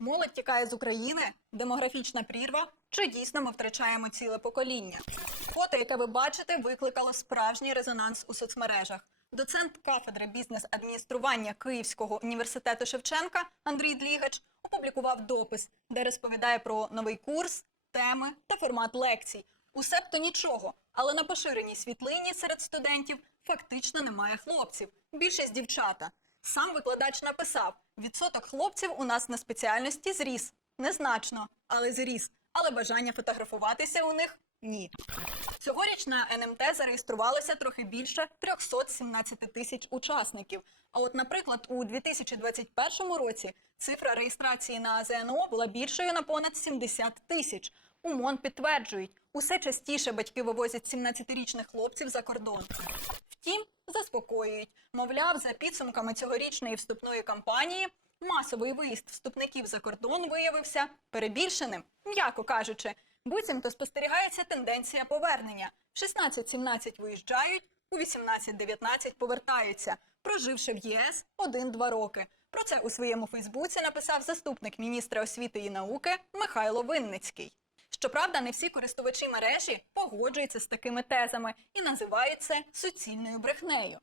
Молодь тікає з України, демографічна прірва, чи дійсно ми втрачаємо ціле покоління? Фото, яке ви бачите, викликало справжній резонанс у соцмережах. Доцент кафедри бізнес-адміністрування Київського університету Шевченка Андрій Длігач опублікував допис, де розповідає про новий курс, теми та формат лекцій. Усе б то нічого, але на поширеній світлині серед студентів фактично немає хлопців. Більшість дівчата. Сам викладач написав: відсоток хлопців у нас на спеціальності зріс. Незначно, але зріс. Але бажання фотографуватися у них ні. Цьогоріч на НМТ зареєструвалося трохи більше 317 тисяч учасників. А от, наприклад, у 2021 році цифра реєстрації на ЗНО була більшою на понад 70 тисяч. У МОН підтверджують, усе частіше батьки вивозять 17-річних хлопців за кордон. Втім, заспокоюють. Мовляв, за підсумками цьогорічної вступної кампанії масовий виїзд вступників за кордон виявився перебільшеним, м'яко кажучи. Буцімто спостерігається тенденція повернення. В 16-17 виїжджають, у 18-19 повертаються, проживши в ЄС 1-2 роки. Про це у своєму Фейсбуці написав заступник міністра освіти і науки Михайло Винницький. Щоправда, не всі користувачі мережі погоджуються з такими тезами і називають це суцільною брехнею.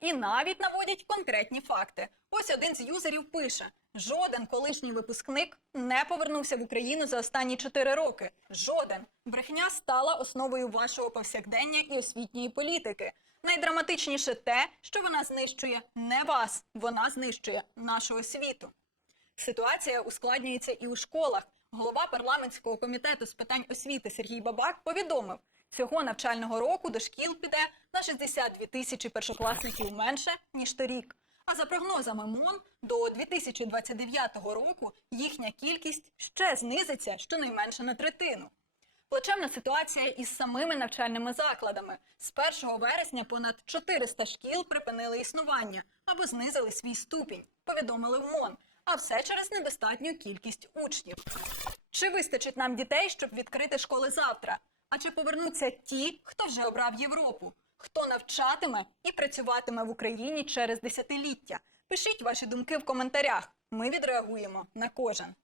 І навіть наводять конкретні факти. Ось один з юзерів пише: жоден колишній випускник не повернувся в Україну за останні 4 роки. Жоден брехня стала основою вашого повсякдення і освітньої політики. Найдраматичніше те, що вона знищує не вас, вона знищує нашу освіту. Ситуація ускладнюється і у школах. Голова парламентського комітету з питань освіти Сергій Бабак повідомив, цього навчального року до шкіл піде на 62 тисячі першокласників менше ніж торік. А за прогнозами МОН, до 2029 року їхня кількість ще знизиться щонайменше на третину. Плачевна ситуація із самими навчальними закладами. З 1 вересня понад 400 шкіл припинили існування або знизили свій ступінь, повідомили в МОН. А все через недостатню кількість учнів. Чи вистачить нам дітей, щоб відкрити школи завтра? А чи повернуться ті, хто вже обрав Європу? Хто навчатиме і працюватиме в Україні через десятиліття? Пишіть ваші думки в коментарях. Ми відреагуємо на кожен.